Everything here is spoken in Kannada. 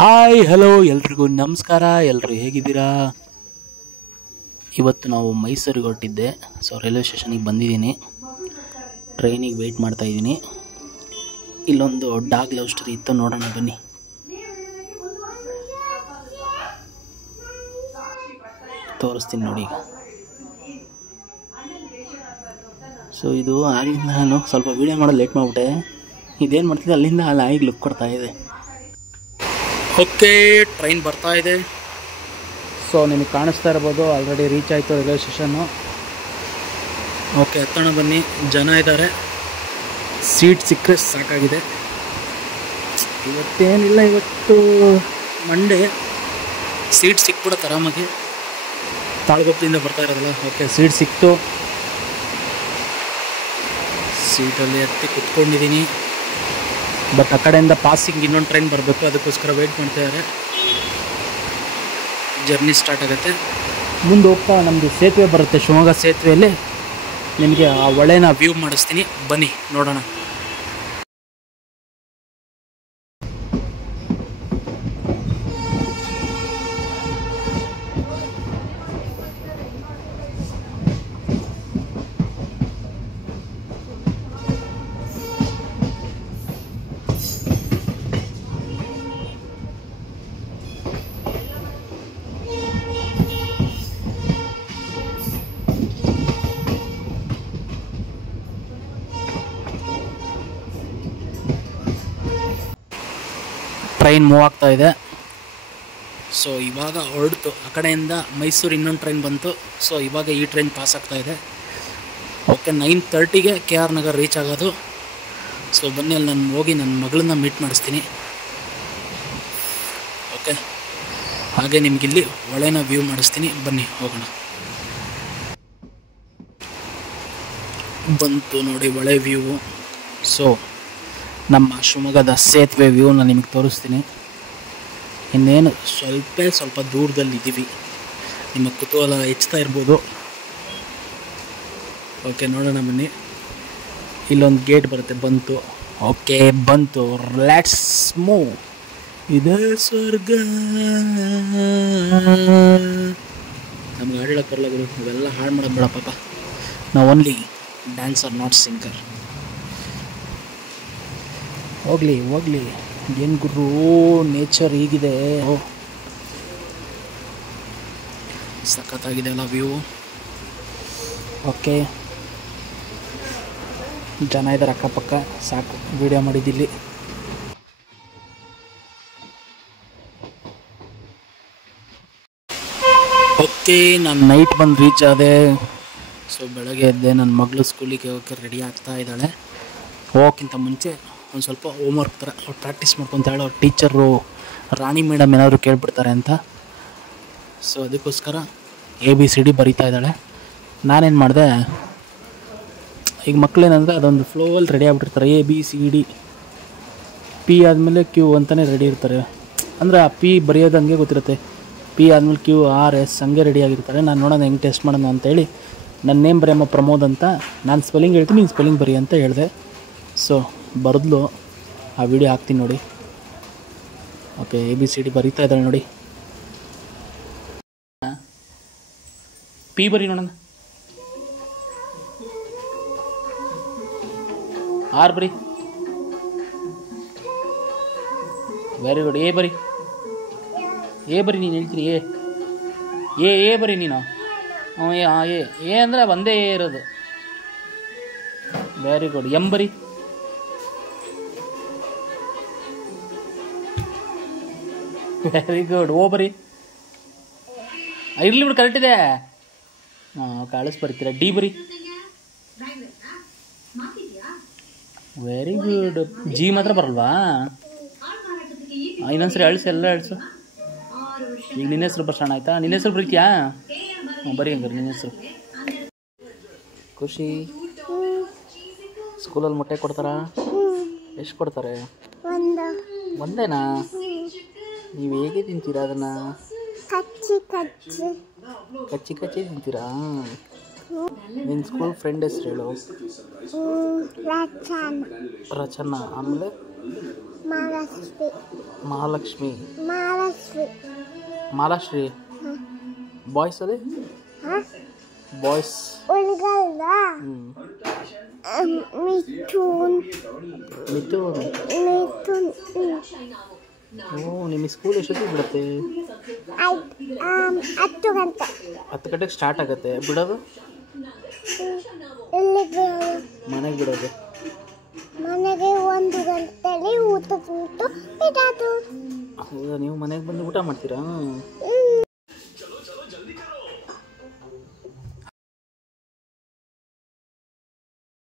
ಹಾಯ್ ಹಲೋ ಎಲ್ರಿಗೂ ನಮಸ್ಕಾರ. ಎಲ್ಲರೂ ಹೇಗಿದ್ದೀರಾ? ಇವತ್ತು ನಾವು ಮೈಸೂರಿಗೆ ಹೊರಟಿದ್ದೆ. ಸೊ ರೈಲ್ವೆ ಸ್ಟೇಷನಿಗೆ ಬಂದಿದ್ದೀನಿ. ಟ್ರೈನಿಗೆ ವೆಯ್ಟ್ ಮಾಡ್ತಾಯಿದ್ದೀನಿ. ಇಲ್ಲೊಂದು ಡಾಗ್ ಲವ್ ಸ್ಟೋರಿ ಇತ್ತು, ನೋಡೋಣ ಬನ್ನಿ. ತೋರಿಸ್ತೀನಿ ನೋಡಿ ಈಗ. ಸೊ ಇದು ಆಗಿಂದ ನಾನು ಸ್ವಲ್ಪ ವೀಡಿಯೋ ಮಾಡೋದು ಲೇಟ್ ಮಾಡಿಬಿಟ್ಟೆ. ಇದೇನು ಮಾಡ್ತಿದ್ದೆ, ಅಲ್ಲಿಂದ ಅಲ್ಲಿ ಆಗಿ ಲುಕ್ ಕೊಡ್ತಾ ಇದೆ. ಓಕೆ, ಟ್ರೈನ್ ಬರ್ತಾ ಇದೆ. ಸೊ ನಿಮಗೆ ಕಾಣಿಸ್ತಾ ಇರ್ಬೋದು, ಆಲ್ರೆಡಿ ರೀಚ್ ಆಯಿತು ರೈಲ್ವೆ ಸ್ಟೇಷನ್ನು. ಓಕೆ, ಹತ್ತೋಣ ಬನ್ನಿ. ಜನ ಇದ್ದಾರೆ, ಸೀಟ್ ಸಿಕ್ಕರೆ ಸಾಕಾಗಿದೆ. ಇವತ್ತೇನಿಲ್ಲ, ಇವತ್ತು ಮಂಡೇ, ಸೀಟ್ ಸಿಕ್ಬಿಡುತ್ತೆ ಆರಾಮಾಗಿ. ತಾಳ್ಗೊಪ್ಪದಿಂದ ಬರ್ತಾ ಇರೋದಲ್ಲ. ಓಕೆ, ಸೀಟ್ ಸಿಕ್ತು. ಸೀಟಲ್ಲಿ ಹತ್ತಿ ಕುತ್ಕೊಂಡಿದ್ದೀನಿ. ಬಟ್ ಆ ಕಡೆಯಿಂದ ಪಾಸಿಂಗ್ ಇನ್ನೊಂದು ಟ್ರೈನ್ ಬರಬೇಕು, ಅದಕ್ಕೋಸ್ಕರ ವೆಯ್ಟ್ ಮಾಡ್ತಾಯಿದ್ದಾರೆ. ಜರ್ನಿ ಸ್ಟಾರ್ಟ್ ಆಗುತ್ತೆ. ಮುಂದೆ ಹೋಗ್ತಾ ನಮ್ಮದು ಸೇತುವೆ ಬರುತ್ತೆ, ಶಿವಮೊಗ್ಗ ಸೇತುವೆಯಲ್ಲಿ ನಿಮಗೆ ಆ ಹೊಳೆನ ವ್ಯೂ ಮಾಡಿಸ್ತೀನಿ, ಬನ್ನಿ ನೋಡೋಣ. ಟ್ರೈನ್ ಮೂವ್ ಆಗ್ತಾ ಇದೆ. ಸೊ ಇವಾಗ ಹೊರಡ್ತು. ಆ ಕಡೆಯಿಂದ ಮೈಸೂರು ಇನ್ನೊಂದು ಟ್ರೈನ್ ಬಂತು. ಸೊ ಇವಾಗ ಈ ಟ್ರೈನ್ ಪಾಸ್ ಆಗ್ತಾ ಇದೆ. ಓಕೆ, 9:30ಗೆ KR ನಗರ್ ರೀಚ್ ಆಗೋದು. ಸೊ ಬನ್ನಿ, ಅಲ್ಲಿ ನಾನು ಹೋಗಿ ನನ್ನ ಮಗಳನ್ನ ಮೀಟ್ ಮಾಡಿಸ್ತೀನಿ. ಓಕೆ, ಹಾಗೆ ನಿಮಗಿಲ್ಲಿ ಹೊಳೆನ ವ್ಯೂ ಮಾಡಿಸ್ತೀನಿ, ಬನ್ನಿ ಹೋಗೋಣ. ಬಂತು ನೋಡಿ ಹೊಳೆ ವ್ಯೂ. ಸೊ ನಮ್ಮ ಶಿವಮೊಗ್ಗದ ಸೇತುವೆ ವ್ಯೂನ ನಿಮಗೆ ತೋರಿಸ್ತೀನಿ. ಇನ್ನೇನು ಸ್ವಲ್ಪ ದೂರದಲ್ಲಿದ್ದೀವಿ. ನಿಮ್ಮ ಕುತೂಹಲ ಹೆಚ್ಚುತ್ತಾ ಇರ್ಬೋದು. ಓಕೆ, ನೋಡೋಣ ಬನ್ನಿ. ಇಲ್ಲೊಂದು ಗೇಟ್ ಬರುತ್ತೆ, ಬಂತು. ಓಕೆ, ಬಂತು. Let's move. ಇದೇ ಸ್ವರ್ಗ. ನಮ್ಗೆ ಹಾಡಕ್ಕೆ ಬರಲ್ಲ ಗುರು, ಇವೆಲ್ಲ ಹಾಡು ಮಾಡೋದು ಬೇಡ ಪಾಪ. ನಾವು ಓನ್ಲಿ ಡ್ಯಾನ್ಸರ್, ನಾಟ್ ಸಿಂಗರ್. ಹೋಗ್ಲಿ ಏನು ಗುರು, ನೇಚರ್ ಹೀಗಿದೆ. ಸಖತ್ತಾಗಿದೆ ಅಲ್ಲ ವ್ಯೂ. ಓಕೆ, ಜನ ಇದ್ದಾರೆ ಅಕ್ಕಪಕ್ಕ, ಸಾಕು ವಿಡಿಯೋ ಮಾಡಿದ್ದಿಲ್ಲಿ. ಓಕೆ, ನಾನು ನೈಟ್ ಬಂದು ರೀಚ್ ಆದೆ. ಸೊ ಬೆಳಗ್ಗೆ ಎದ್ದೆ, ನನ್ನ ಮಗಳು ಸ್ಕೂಲಿಗೆ ಹೋಗೋಕ್ಕೆ ರೆಡಿ ಆಗ್ತಾ ಇದ್ದಾಳೆ. ಹೋಗೋಕ್ಕಿಂತ ಮುಂಚೆ ಒಂದು ಸ್ವಲ್ಪ ಹೋಮ್ವರ್ಕ್ ಥರ ಅವ್ರು ಪ್ರಾಕ್ಟೀಸ್ ಮಾಡ್ಕೊತಾಳೆ. ಅವ್ರ ಟೀಚರು ರಾಣಿ ಮೇಡಮ್ ಏನಾದರೂ ಕೇಳ್ಬಿಡ್ತಾರೆ ಅಂತ. ಸೊ ಅದಕ್ಕೋಸ್ಕರ ABCD ಬರೀತಾ ಇದ್ದಾಳೆ. ನಾನೇನು ಮಾಡಿದೆ, ಈಗ ಮಕ್ಕಳೇನಂದರೆ ಅದೊಂದು ಫ್ಲೋವಲ್ಲಿ ರೆಡಿ ಆಗಿಬಿಟ್ಟಿರ್ತಾರೆ. ABCD, P ಆದಮೇಲೆ Q ಅಂತಲೇ ರೆಡಿ ಇರ್ತಾರೆ. ಅಂದರೆ ಆ P ಬರೆಯೋದು ಹಂಗೆ ಗೊತ್ತಿರುತ್ತೆ. P ಆದಮೇಲೆ Q R S ಹಂಗೆ ರೆಡಿ ಆಗಿರ್ತಾರೆ. ನಾನು ನೋಡೋಣ ಹೆಂಗೆ ಟೆಸ್ಟ್ ಮಾಡೋಣ ಅಂತೇಳಿ, ನನ್ನ ನೇಮ್ ಬರೆಯಮ್ಮ ಪ್ರಮೋದ್ ಅಂತ. ನಾನು ಸ್ಪೆಲ್ಲಿಂಗ್ ಹೇಳ್ತೀನಿ, ನೀನು ಸ್ಪೆಲ್ಲಿಂಗ್ ಬರೀ ಅಂತ ಹೇಳಿದೆ. ಸೊ ಬರೆದ್ಲು, ಆ ವಿಡಿಯೋ ಹಾಕ್ತೀನಿ ನೋಡಿ. ಓಕೆ, ABCD ಬರೀತಾ ಇದ್ದಾಳೆ ನೋಡಿ. P ಬರೀ ನೋಡೋಣ. R ಬರೀ. Very good. A ಬರೀ. A ಬರೀ, ನೀನು ಹೇಳ್ತೀರಿ. ಎ ಬರೀ ನೀನು. ಎ ಅಂದರೆ ಒಂದೇ ಎ ಇರೋದು. Very good. M ಬರೀ. Very good. O ಬರೀ. ಇರಲಿ ಬಿಡು, ಕರೆಕ್ಟ್ ಇದೆ. ಕಾಳಿಸ್ ಬರ್ತೀರಾ. D ಬರೀ. Very good. G ಮಾತ್ರ ಬರಲ್ವಾ? ಇನ್ನೊಂದ್ಸರಿ ಅಳಿಸು, ಎಲ್ಲ ಅಳಿಸು. ಈಗ ನಿನ್ನ ಹೆಸರು ಬರ್ಸೋಣ, ಆಯಿತಾ? ನಿನ್ನ ಹೆಸರು ಬರೀತ್ಯಾ? ಬರೀ ಹಂಗಾರೆ ನಿನ್ನ ಹೆಸರು. ಖುಷಿ, ಸ್ಕೂಲಲ್ಲಿ ಮೊಟ್ಟೆ ಕೊಡ್ತಾರಾ? ಎಷ್ಟು ಕೊಡ್ತಾರೆ? ಒಂದೇನಾ? ನೀವು ಹೇಗೆ ತಿಂತೀರಾ ಅದನ್ನು? ಕಚ್ಚಿ ತಿಂತೀರಾ? ನಿನ್ನ ಸ್ಕೂಲ್ ಫ್ರೆಂಡ್ ಹೆಸರು ಹೇಳು. ರಚನಾ. ಆಮೇಲೆ ಮಹಾಲಕ್ಷ್ಮಿ ಮಾಲಾಶ್ರೀ ಬಾಯ್ಸಲ್ಲಿ ಬಾಯ್ಸ್ ಮಿಥುನ್ ಓ ನಿಮ್ಮ ಸ್ಕೂಲ್ ಎಷ್ಟೊತ್ತಿಗೆ ಬಿಡುತ್ತೆ? 10 ಗಂಟೆ. 10 ಗಂಟೆಗೆ ಸ್ಟಾರ್ಟ್ ಆಗುತ್ತೆ. ಬಿಡೋದು ಮನೆಗೆ ಬಿಡೋದು? ಮನೆಗೆ 1 ಗಂಟೆಲಿ ಊಟ ತಿಂದು ಬಿಡೋದು. ಹೌದಾ, ನೀವು ಮನೆಗೆ ಬಂದು ಊಟ ಮಾಡ್ತೀರಾ?